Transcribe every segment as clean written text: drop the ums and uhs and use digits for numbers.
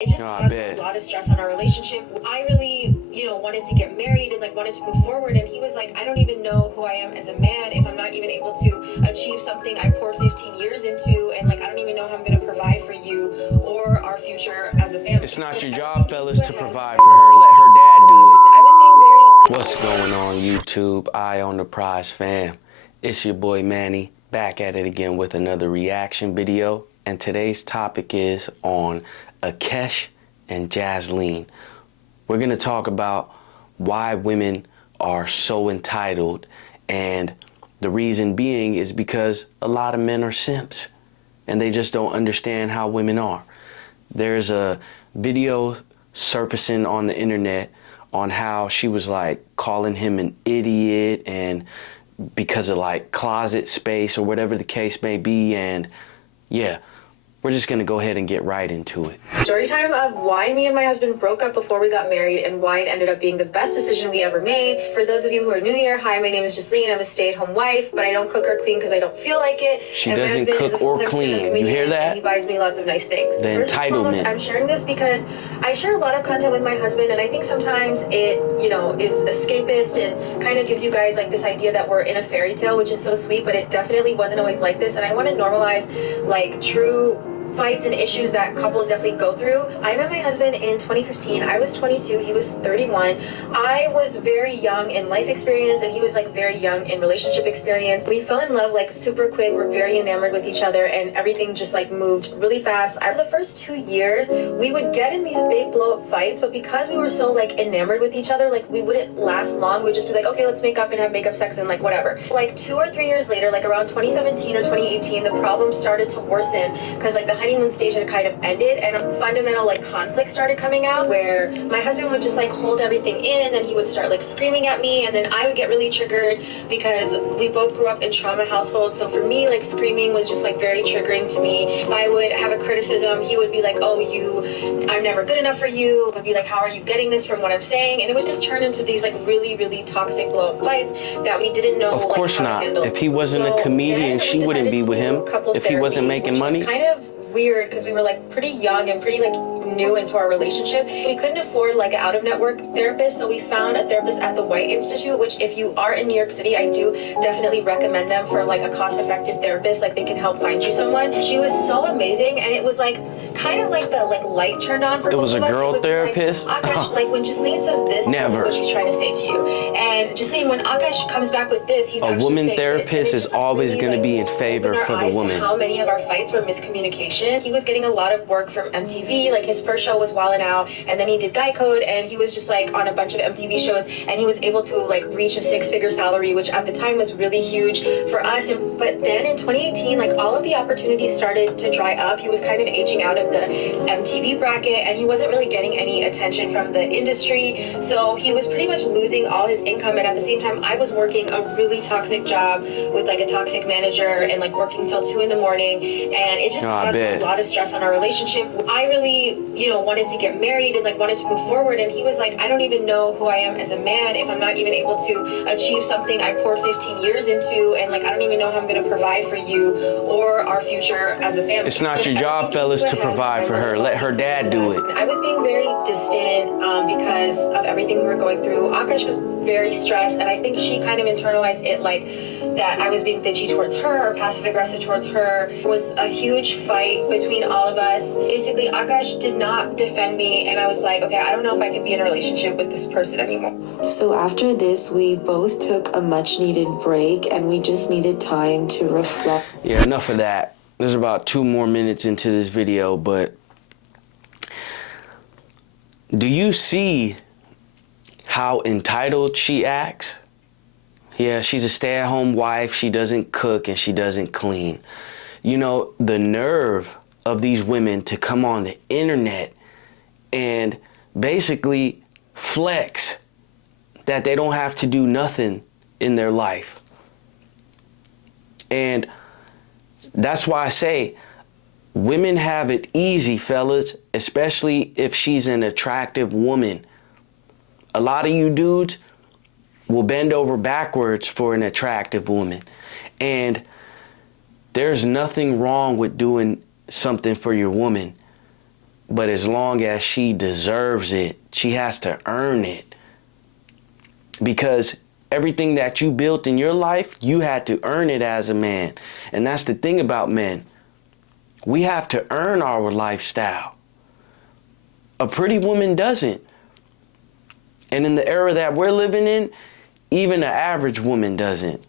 It just No, I caused bet. a lot of stress on our relationship. I really, wanted to get married and like wanted to move forward. And he was like, I don't even know who I am as a man if I'm not even able to achieve something I poured 15 years into. And like, I don't even know how I'm going to provide for you or our future as a family. It's not your job, fellas, to provide for her. Let her dad do it. I was being very. What's going on, YouTube? Eye on the Prize fam. It's your boy Manny, back at it again with another reaction video. And today's topic is on Akesh and Jasleen. We're going to talk about why women are so entitled, and the reason being is because a lot of men are simps and they just don't understand how women are. There's a video surfacing on the internet on how she was like calling him an idiot and because of like closet space or whatever the case may be. And yeah, we're just gonna go ahead and get right into it. Story time of why me and my husband broke up before we got married and why it ended up being the best decision we ever made. For those of you who are new here, hi, my name is Jasleen. I'm a stay-at-home wife, but I don't cook or clean because I don't feel like it. She doesn't cook or clean. You hear that? He buys me lots of nice things. The entitlement. I'm sharing this because I share a lot of content with my husband, and I think sometimes it, is escapist and kind of gives you guys like this idea that we're in a fairy tale, which is so sweet, but it definitely wasn't always like this. And I want to normalize like true fights and issues that couples definitely go through. I met my husband in 2015. I was 22, he was 31. I was very young in life experience and he was like very young in relationship experience. We fell in love like super quick. We're very enamored with each other and everything just like moved really fast. The first 2 years, we would get in these big blow up fights, but because we were so like enamored with each other, like we wouldn't last long. We'd just be like, okay, let's make up and have makeup sex and like whatever. Like 2 or 3 years later, like around 2017 or 2018, the problem started to worsen because like the honeymoon stage had kind of ended and a fundamental like conflict started coming out where my husband would just like hold everything in and then he would start like screaming at me and then I would get really triggered because we both grew up in trauma households. So for me, like screaming was just like very triggering to me. If I would have a criticism, he would be like, oh, I'm never good enough for you. I'd be like, how are you getting this from what I'm saying? And it would just turn into these like really, really toxic blow up fights that we didn't know. Of course not. If he wasn't a comedian, she wouldn't be with him. If he wasn't making money. Kind of weird because we were like pretty young and pretty like new into our relationship. We couldn't afford like an out-of-network therapist, so we found a therapist at the White Institute, which if you are in New York City, I do definitely recommend them for like a cost-effective therapist. Like they can help find you someone. She was so amazing, and it was like kind of like the like light turned on for it was a girl therapist. Like, Akash, like when Jasleen says this, never. This is what she's trying to say to you. And Jasleen, when Akash comes back with this, he's a woman therapist is always going to be in favor for the woman. How many of our fights were miscommunication? He was getting a lot of work from MTV. Like his first show was Wildin' Out, and then he did Guy Code, and he was just like on a bunch of MTV shows, and he was able to like reach a 6-figure salary, which at the time was really huge for us. But then in 2018, like all of the opportunities started to dry up. He was kind of aging out of the MTV bracket, and he wasn't really getting any attention from the industry. So he was pretty much losing all his income, and at the same time, I was working a really toxic job with like a toxic manager and like working till 2 in the morning, and it just caused a lot of stress on our relationship. I really, wanted to get married and like wanted to move forward, and he was like, I don't even know who I am as a man if I'm not even able to achieve something I poured 15 years into, and like I don't even know how I'm going to provide for you or our future as a family. It's not your job, fellas, to provide for her. Let her dad do it. I was being very distant because of everything we were going through. Akash was very stressed, and I think she kind of internalized it like that I was being bitchy towards her or passive aggressive towards her. It was a huge fight between all of us. Basically, Akash did not defend me, and I was like, okay, I don't know if I can be in a relationship with this person anymore. So after this, we both took a much needed break, and we just needed time to reflect. Yeah, enough of that. There's about 2 more minutes into this video, but do you see how entitled she acts? Yeah, she's a stay-at-home wife. She doesn't cook and she doesn't clean. The nerve of these women to come on the internet and basically flex that they don't have to do nothing in their life. And that's why I say women have it easy, fellas, especially if she's an attractive woman. A lot of you dudes will bend over backwards for an attractive woman. And there's nothing wrong with doing something for your woman. But as long as she deserves it, she has to earn it. Because everything that you built in your life, you had to earn it as a man. And that's the thing about men. We have to earn our lifestyle. A pretty woman doesn't. And in the era that we're living in, even an average woman doesn't.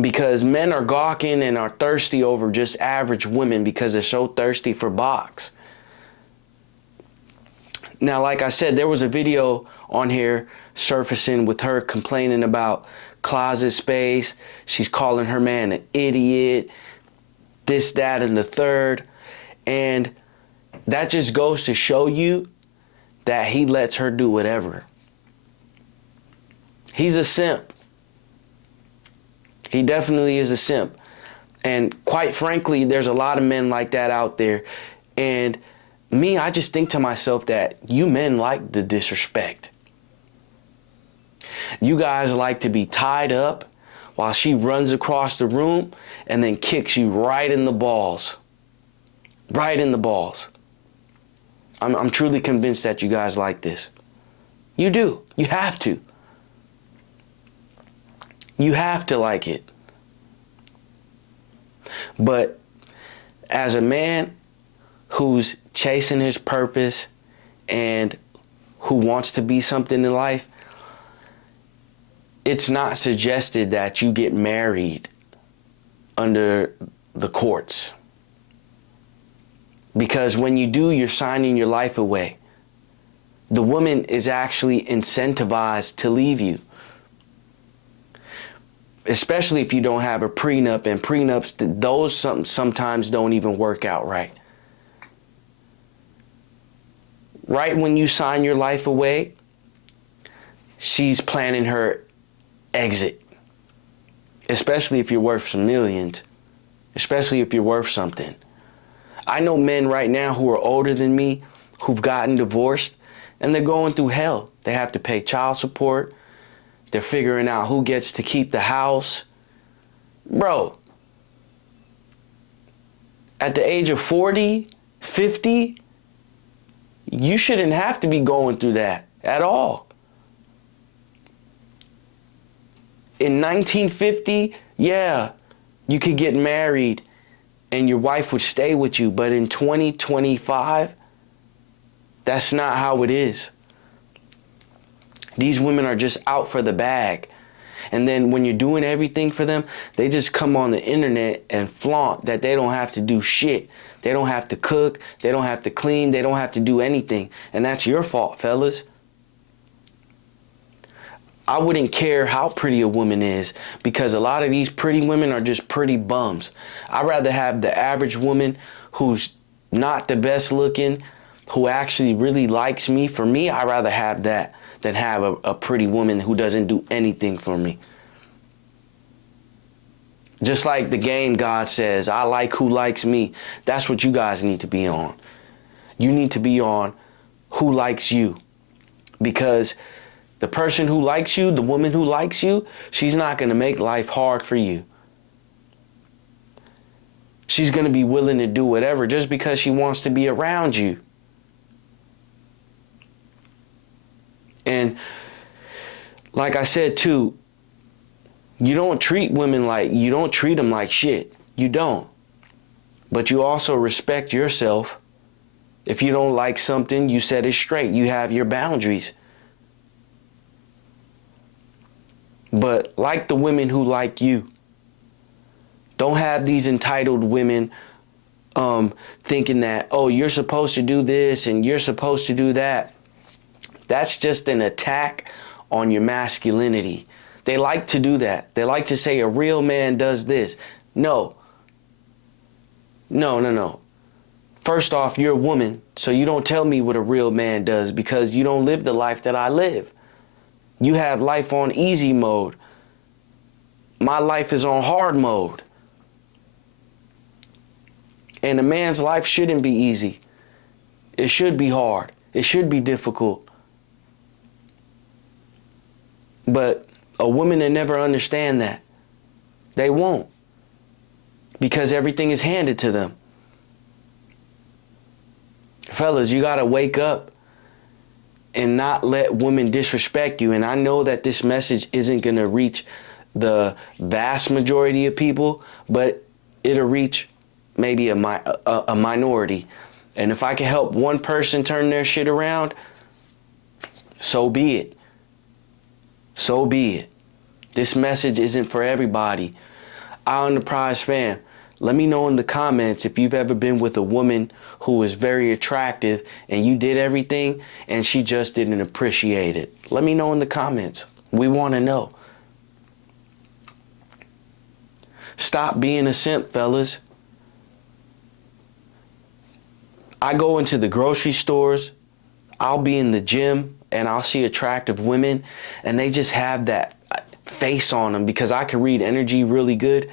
Because men are gawking and are thirsty over just average women because they're so thirsty for box. Now, like I said, there was a video on here surfacing with her complaining about closet space. She's calling her man an idiot, this, that, and the third. And that just goes to show you that he lets her do whatever. He's a simp. He definitely is a simp. And quite frankly, there's a lot of men like that out there. And me, I just think to myself that you men like the disrespect. You guys like to be tied up while she runs across the room and then kicks you right in the balls. Right in the balls. I'm truly convinced that you guys like this. You do. You have to. You have to like it. But as a man who's chasing his purpose and who wants to be something in life, it's not suggested that you get married under the courts. Because when you do, you're signing your life away. The woman is actually incentivized to leave you. Especially if you don't have a prenup, and prenups, those sometimes don't even work out right. Right when you sign your life away, she's planning her exit. Especially if you're worth some millions. Especially if you're worth something. I know men right now who are older than me who've gotten divorced and they're going through hell. They have to pay child support. They're figuring out who gets to keep the house. Bro, at the age of 40, 50, you shouldn't have to be going through that at all. In 1950, yeah, you could get married and your wife would stay with you. But in 2025, that's not how it is. These women are just out for the bag. And then when you're doing everything for them, they just come on the internet and flaunt that they don't have to do shit. They don't have to cook. They don't have to clean. They don't have to do anything. And that's your fault, fellas. I wouldn't care how pretty a woman is, because a lot of these pretty women are just pretty bums. I'd rather have the average woman who's not the best looking, who actually really likes me. For me, I'd rather have that than have a pretty woman who doesn't do anything for me. Just like the game God says, I like who likes me. That's what you guys need to be on. You need to be on who likes you. Because the person who likes you, the woman who likes you, she's not going to make life hard for you. She's going to be willing to do whatever just because she wants to be around you. And like I said too, you don't treat them like shit. You don't. But you also respect yourself. If you don't like something, you set it straight. You have your boundaries. But like the women who like you. Don't have these entitled women thinking that, oh, you're supposed to do this and you're supposed to do that. That's just an attack on your masculinity. They like to do that. They like to say a real man does this. No. No. First off, you're a woman, so you don't tell me what a real man does, because you don't live the life that I live. You have life on easy mode. My life is on hard mode. And a man's life shouldn't be easy. It should be hard. It should be difficult. But a woman will never understand that. They won't. Because everything is handed to them. Fellas, you gotta wake up and not let women disrespect you. And I know that this message isn't gonna reach the vast majority of people, but it'll reach maybe a minority. And if I can help one person turn their shit around, so be it. So be it. This message isn't for everybody. Eye on the Prize fam, let me know in the comments if you've ever been with a woman who was very attractive and you did everything and she just didn't appreciate it. Let me know in the comments. We want to know. Stop being a simp, fellas. I go into the grocery stores, I'll be in the gym, and I'll see attractive women, and they just have that face on them because I can read energy really good.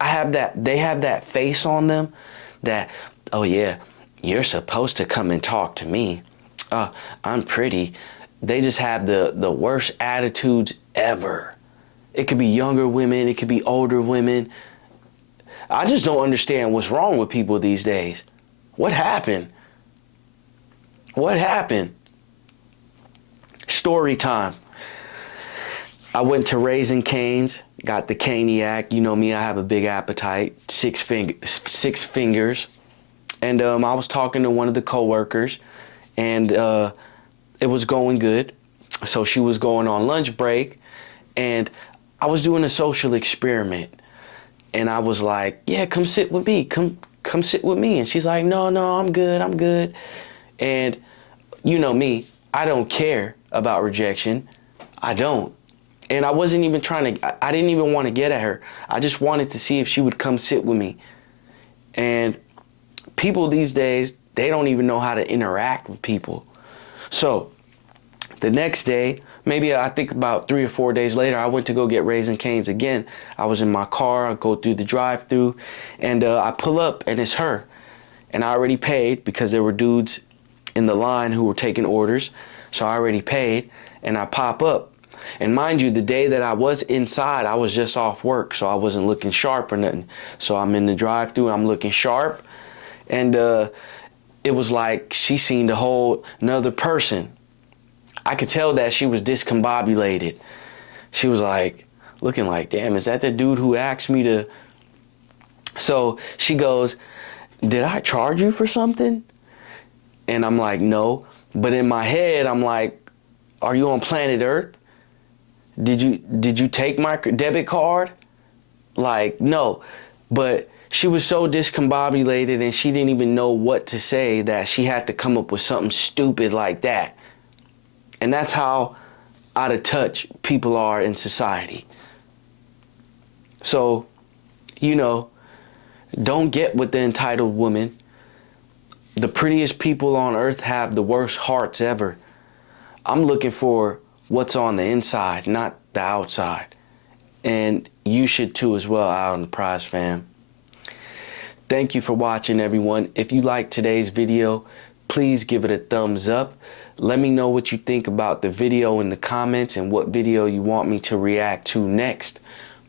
They have that face on them that, oh yeah, you're supposed to come and talk to me. I'm pretty. They just have the worst attitudes ever. It could be younger women, it could be older women. I just don't understand what's wrong with people these days. What happened? What happened? Story time. I went to Raising Cane's, got the Caniac. You know me, I have a big appetite, six fingers. And I was talking to one of the coworkers, and it was going good. So she was going on lunch break, and I was doing a social experiment. And I was like, yeah, come sit with me. Come sit with me. And she's like, no, I'm good. And you know me, I don't care about rejection. I don't. And I wasn't even I didn't even want to get at her. I just wanted to see if she would come sit with me. And people these days, they don't even know how to interact with people. So the next day, maybe I think about 3 or 4 days later, I went to go get Raising Cane's again. I was in my car, I go through the drive-thru, and I pull up, and it's her. And I already paid because there were dudes in the line who were taking orders. So I already paid, and I pop up. And mind you, the day that I was inside, I was just off work, so I wasn't looking sharp or nothing. So I'm in the drive-thru, I'm looking sharp, and it was like she seen a whole another person. I could tell that she was discombobulated. She was like, looking like, damn, is that the dude who asked me to? So she goes, did I charge you for something? And I'm like, no. But in my head, I'm like, are you on planet Earth? Did you take my debit card? Like, no. But she was so discombobulated and she didn't even know what to say that she had to come up with something stupid like that. And that's how out of touch people are in society. So, you know, don't get with the entitled woman. The prettiest people on earth have the worst hearts ever. I'm looking for what's on the inside, not the outside. And you should too as well, Eye on the Prize fam. Thank you for watching, everyone. If you liked today's video, please give it a thumbs up. Let me know what you think about the video in the comments and what video you want me to react to next.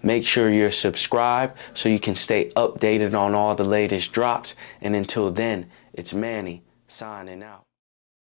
Make sure you're subscribed so you can stay updated on all the latest drops. And until then, it's Manny signing out.